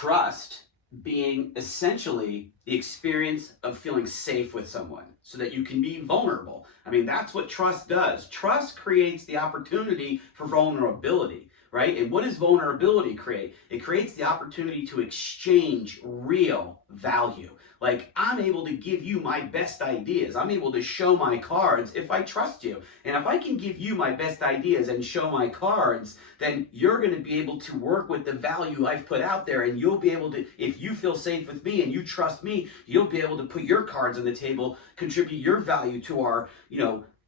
trust being essentially the experience of feeling safe with someone so that you can be vulnerable. I mean, that's what trust does. Trust creates the opportunity for vulnerability, right? And what does vulnerability create? It creates the opportunity to exchange real value. Like, I'm able to give you my best ideas. I'm able to show my cards if I trust you. And if I can give you my best ideas and show my cards, then you're going to be able to work with the value I've put out there. And you'll be able to, if you feel safe with me and you trust me, you'll be able to put your cards on the table, contribute your value to our,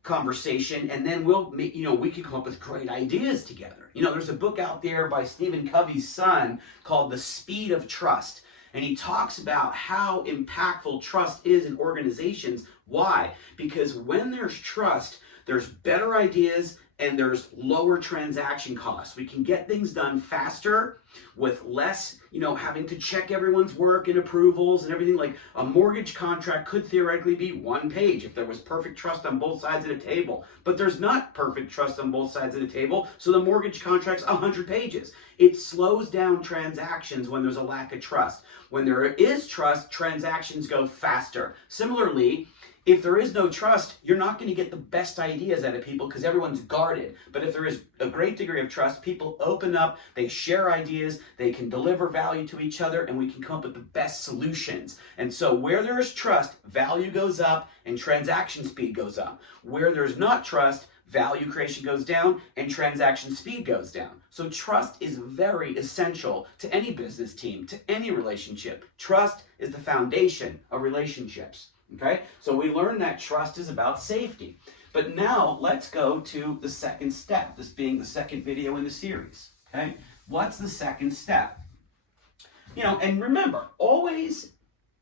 conversation, and then we can come up with great ideas together. There's a book out there by Stephen Covey's son called The Speed of Trust. And he talks about how impactful trust is in organizations. Why? Because when there's trust, there's better ideas and there's lower transaction costs. We can get things done faster with less, having to check everyone's work and approvals and everything. Like a mortgage contract could theoretically be 1 page if there was perfect trust on both sides of the table. But there's not perfect trust on both sides of the table, so the mortgage contract's 100 pages. It slows down transactions when there's a lack of trust. When there is trust, transactions go faster. Similarly, if there is no trust, you're not going to get the best ideas out of people because everyone's guarded. But if there is a great degree of trust, people open up, they share ideas, they can deliver value to each other, and we can come up with the best solutions. And so where there is trust, value goes up and transaction speed goes up. Where there's not trust, value creation goes down and transaction speed goes down. So trust is very essential to any business team, to any relationship. Trust is the foundation of relationships. Okay, so we learned that trust is about safety. But now let's go to the second step, this being the second video in the series. Okay, what's the second step? And remember, always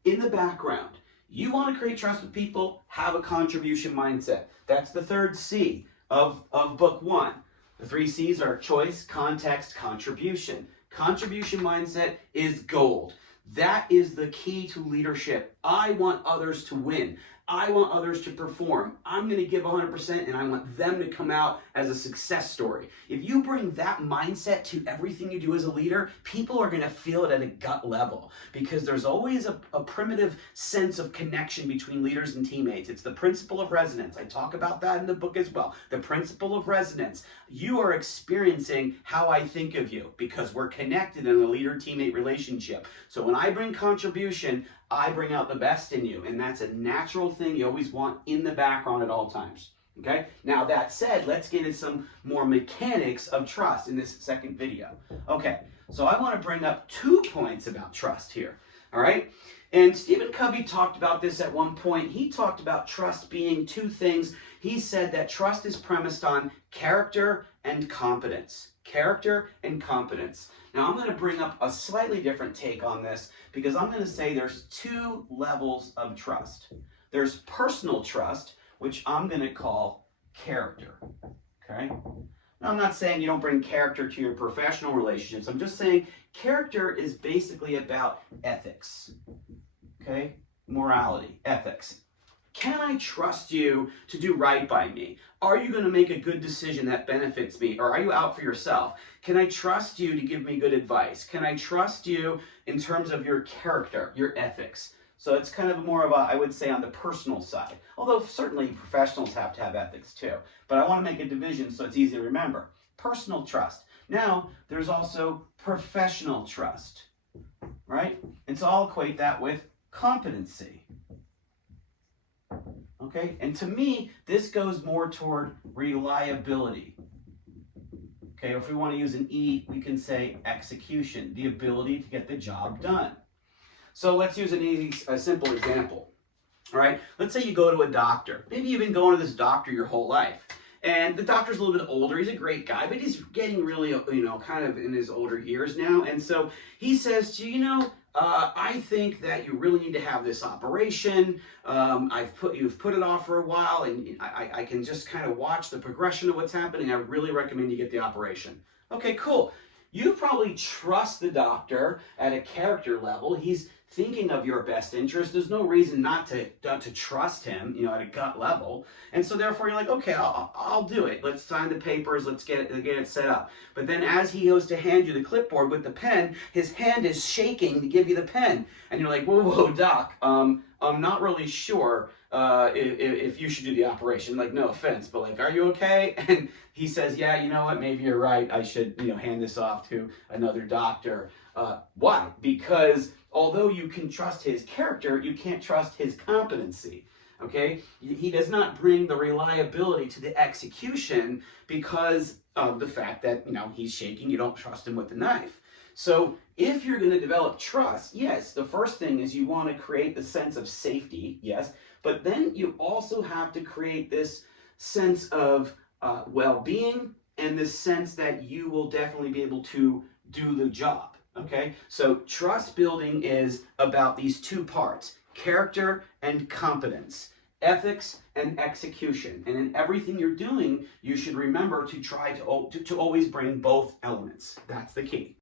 in the background, you want to create trust with people, have a contribution mindset. That's the third C of book 1. The 3 C's are choice, context, contribution. Contribution mindset is gold. That is the key to leadership. I want others to win. I want others to perform. I'm going to give 100% and I want them to come out as a success story. If you bring that mindset to everything you do as a leader, people are going to feel it at a gut level because there's always a primitive sense of connection between leaders and teammates. It's the principle of resonance. I talk about that in the book as well. The principle of resonance. You are experiencing how I think of you because we're connected in a leader-teammate relationship. So when I bring contribution, I bring out the best in you, and that's a natural thing you always want in the background at all times. Okay? Now that said, let's get into some more mechanics of trust in this second video. Okay, so I want to bring up 2 points about trust here. All right? And Stephen Covey talked about this at one point. He talked about trust being 2 things. He said that trust is premised on character and competence. Character and competence. Now I'm going to bring up a slightly different take on this because I'm going to say there's 2 levels of trust. There's personal trust, which I'm going to call character. Okay? Now I'm not saying you don't bring character to your professional relationships. I'm just saying character is basically about ethics. Okay? Morality, ethics. Can I trust you to do right by me? Are you going to make a good decision that benefits me? Or are you out for yourself? Can I trust you to give me good advice? Can I trust you in terms of your character, your ethics? So it's kind of more of a, I would say, on the personal side. Although certainly professionals have to have ethics too. But I want to make a division so it's easy to remember. Personal trust. Now, there's also professional trust, right? And so I'll equate that with competency. Okay, and to me, this goes more toward reliability. Okay, if we want to use an E, we can say execution, the ability to get the job done. So let's use a simple example. All right, let's say you go to a doctor. Maybe you've been going to this doctor your whole life. And the doctor's a little bit older. He's a great guy, but he's getting really, kind of in his older years now. And so he says to you, I think that you really need to have this operation. You've put it off for a while, and I can just kind of watch the progression of what's happening. I really recommend you get the operation. Okay, cool. you probably trust the doctor at a character level. He's thinking of your best interest. There's no reason not to trust him, at a gut level. And so therefore you're like, okay, I'll do it. Let's sign the papers. Let's get it set up. But then as he goes to hand you the clipboard with the pen, his hand is shaking to give you the pen. And you're like, whoa, doc, I'm not really sure if you should do the operation. Like, no offense, but like, are you okay? And he says, yeah, you know what? Maybe you're right. I should, hand this off to another doctor. Why? Because although you can trust his character, you can't trust his competency. Okay? He does not bring the reliability to the execution because of the fact that, he's shaking. You don't trust him with the knife. So if you're going to develop trust, yes, the first thing is you want to create the sense of safety, yes, but then you also have to create this sense of well-being and this sense that you will definitely be able to do the job. Okay, so trust building is about these two parts, character and competence, ethics and execution. And in everything you're doing, you should remember to try to always bring both elements. That's the key.